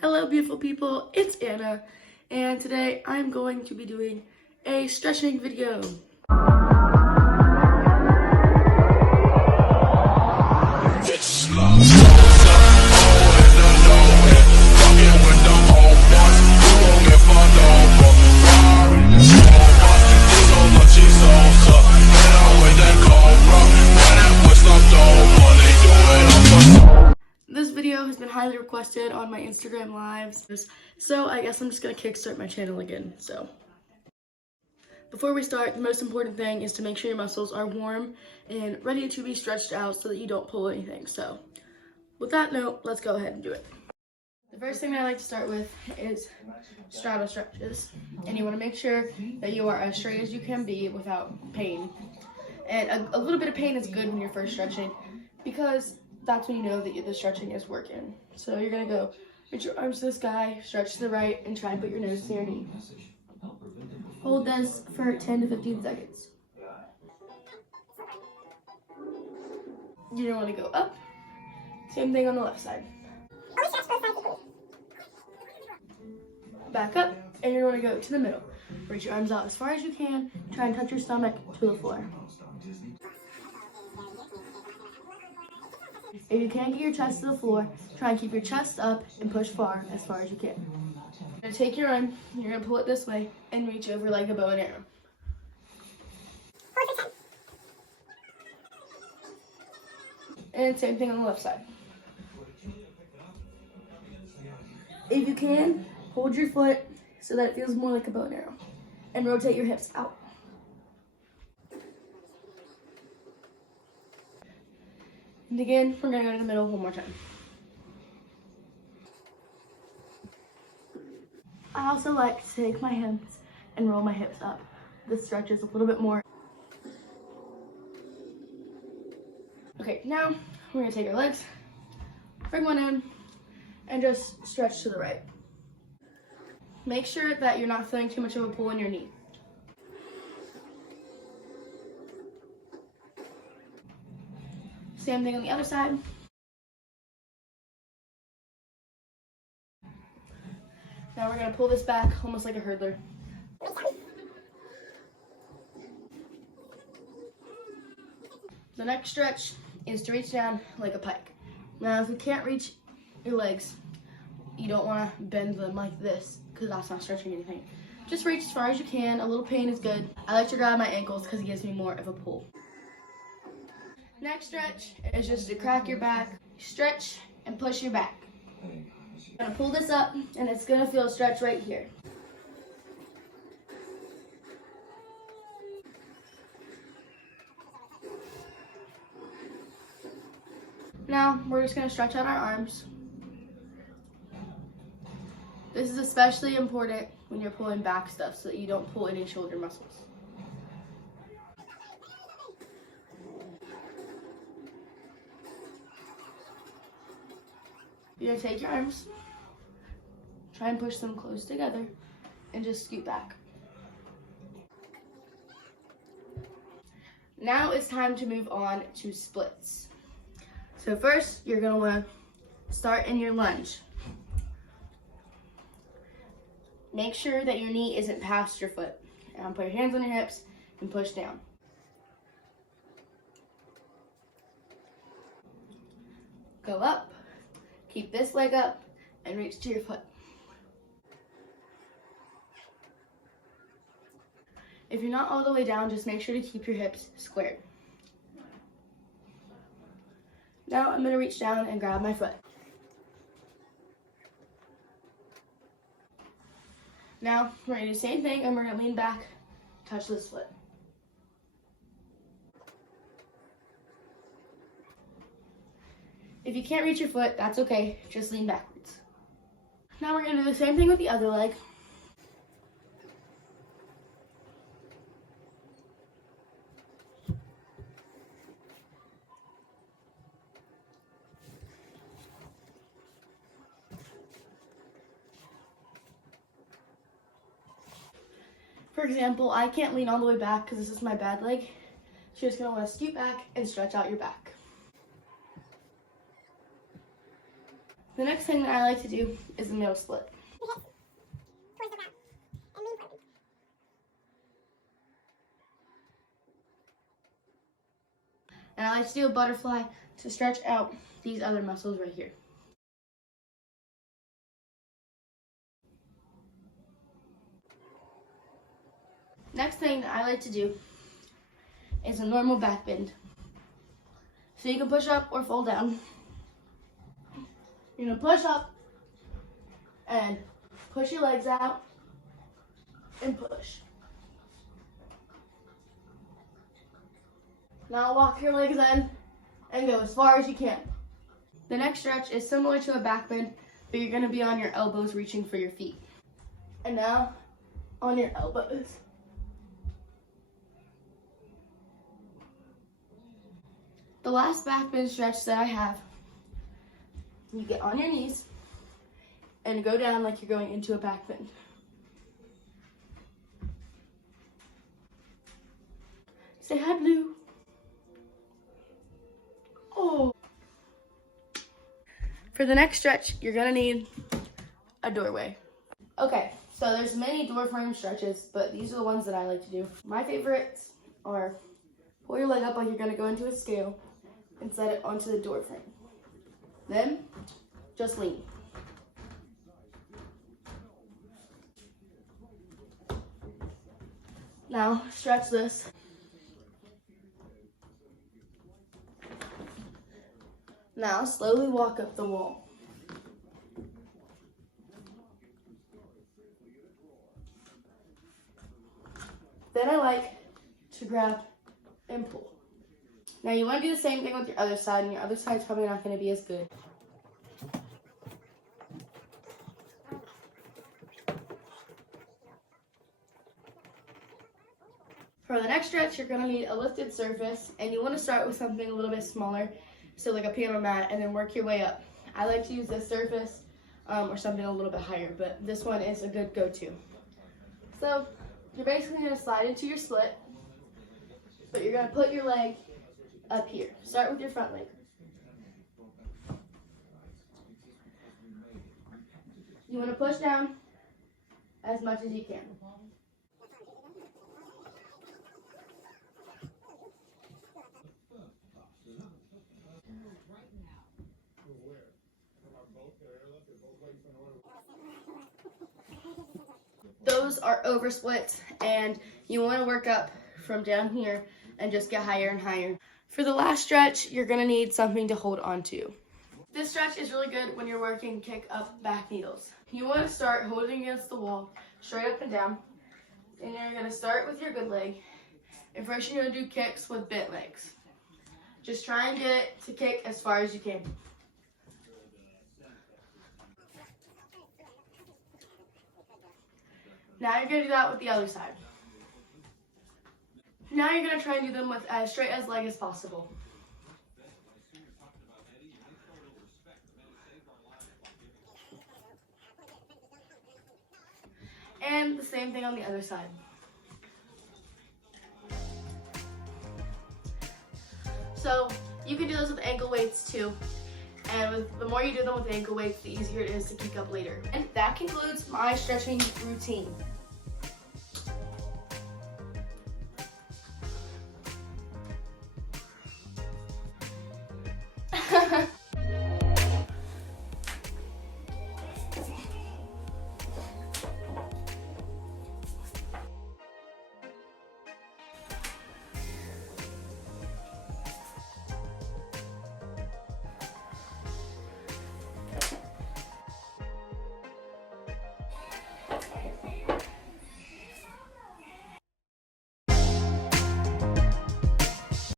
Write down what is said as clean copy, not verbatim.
Hello beautiful people, it's Anna, and today I'm going to be doing a stretching video. This video has been highly requested on my Instagram lives, so I guess I'm just gonna kickstart my channel again. So before we start, the most important thing is to make sure your muscles are warm and ready to be stretched out so that you don't pull anything. So with that note, let's go ahead and do it. The first thing that I like to start with is straddle stretches, and you want to make sure that you are as straight as you can be without pain. And a little bit of pain is good when you're first stretching, because that's when you know that the stretching is working. So you're gonna go reach your arms to the sky, stretch to the right, and try and put your nose to your knee. Hold this for 10 to 15 seconds. You're gonna wanna go up. Same thing on the left side. Back up, and you're gonna go to the middle. Reach your arms out as far as you can. Try and touch your stomach to the floor. If you can't get your chest to the floor, try and keep your chest up and push as far as you can. You're gonna take your arm, you're gonna pull it this way and reach over like a bow and arrow. And same thing on the left side. If you can, hold your foot so that it feels more like a bow and arrow, and rotate your hips out. And again, we're gonna go to the middle one more time. I also like to take my hands and roll my hips up. This stretches a little bit more. Okay, now we're gonna take our legs, bring one in, and just stretch to the right. Make sure that you're not feeling too much of a pull in your knee. Same thing on the other side. Now we're gonna pull this back almost like a hurdler. The next stretch is to reach down like a pike. Now if you can't reach your legs, you don't wanna bend them like this because that's not stretching anything. Just reach as far as you can. A little pain is good. I like to grab my ankles because it gives me more of a pull. Next stretch is just to crack your back, stretch, and push your back. I'm gonna pull this up, and it's gonna feel a stretch right here. Now, we're just gonna stretch out our arms. This is especially important when you're pulling back stuff so that you don't pull any shoulder muscles. You're gonna take your arms, try and push them close together, and just scoot back. Now it's time to move on to splits. So first, you're gonna wanna start in your lunge. Make sure that your knee isn't past your foot. And put your hands on your hips and push down. Go up. Keep this leg up and reach to your foot. If you're not all the way down, just make sure to keep your hips squared. Now I'm going to reach down and grab my foot. Now we're going to do the same thing, and we're going to lean back, touch this foot. If you can't reach your foot, that's okay. Just lean backwards. Now we're going to do the same thing with the other leg. For example, I can't lean all the way back because this is my bad leg. So you're just going to want to scoot back and stretch out your back. The next thing that I like to do is the middle split. And I like to do a butterfly to stretch out these other muscles right here. Next thing that I like to do is a normal back bend. So you can push up or fold down. You're gonna push up and push your legs out and push. Now walk your legs in and go as far as you can. The next stretch is similar to a back bend, but you're gonna be on your elbows reaching for your feet. And now on your elbows. The last back bend stretch that I have, you get on your knees and go down like you're going into a back bend. Say hi, Blue. Oh. For the next stretch, you're gonna need a doorway. Okay, so there's many door frame stretches, but these are the ones that I like to do. My favorites are pull your leg up like you're gonna go into a scale and set it onto the door frame. Then, just lean. Now, stretch this. Now, slowly walk up the wall. Then I like to grab and pull. Now you want to do the same thing with your other side, and your other side's probably not going to be as good. For the next stretch, you're going to need a lifted surface, and you want to start with something a little bit smaller, so like a piano mat, and then work your way up. I like to use this surface or something a little bit higher, but this one is a good go-to. So you're basically going to slide into your split, but you're going to put your leg up here. Start with your front leg. You want to push down as much as you can. Those are over splits, and you want to work up from down here and just get higher and higher. For the last stretch, you're going to need something to hold on to. This stretch is really good when you're working kick up back needles. You want to start holding against the wall, straight up and down. And you're going to start with your good leg. And first you're going to do kicks with bent legs. Just try and get it to kick as far as you can. Now you're going to do that with the other side. Now you're going to try and do them with as straight as leg as possible. And the same thing on the other side. So you can do those with ankle weights too. And the more you do them with ankle weights, the easier it is to kick up later. And that concludes my stretching routine.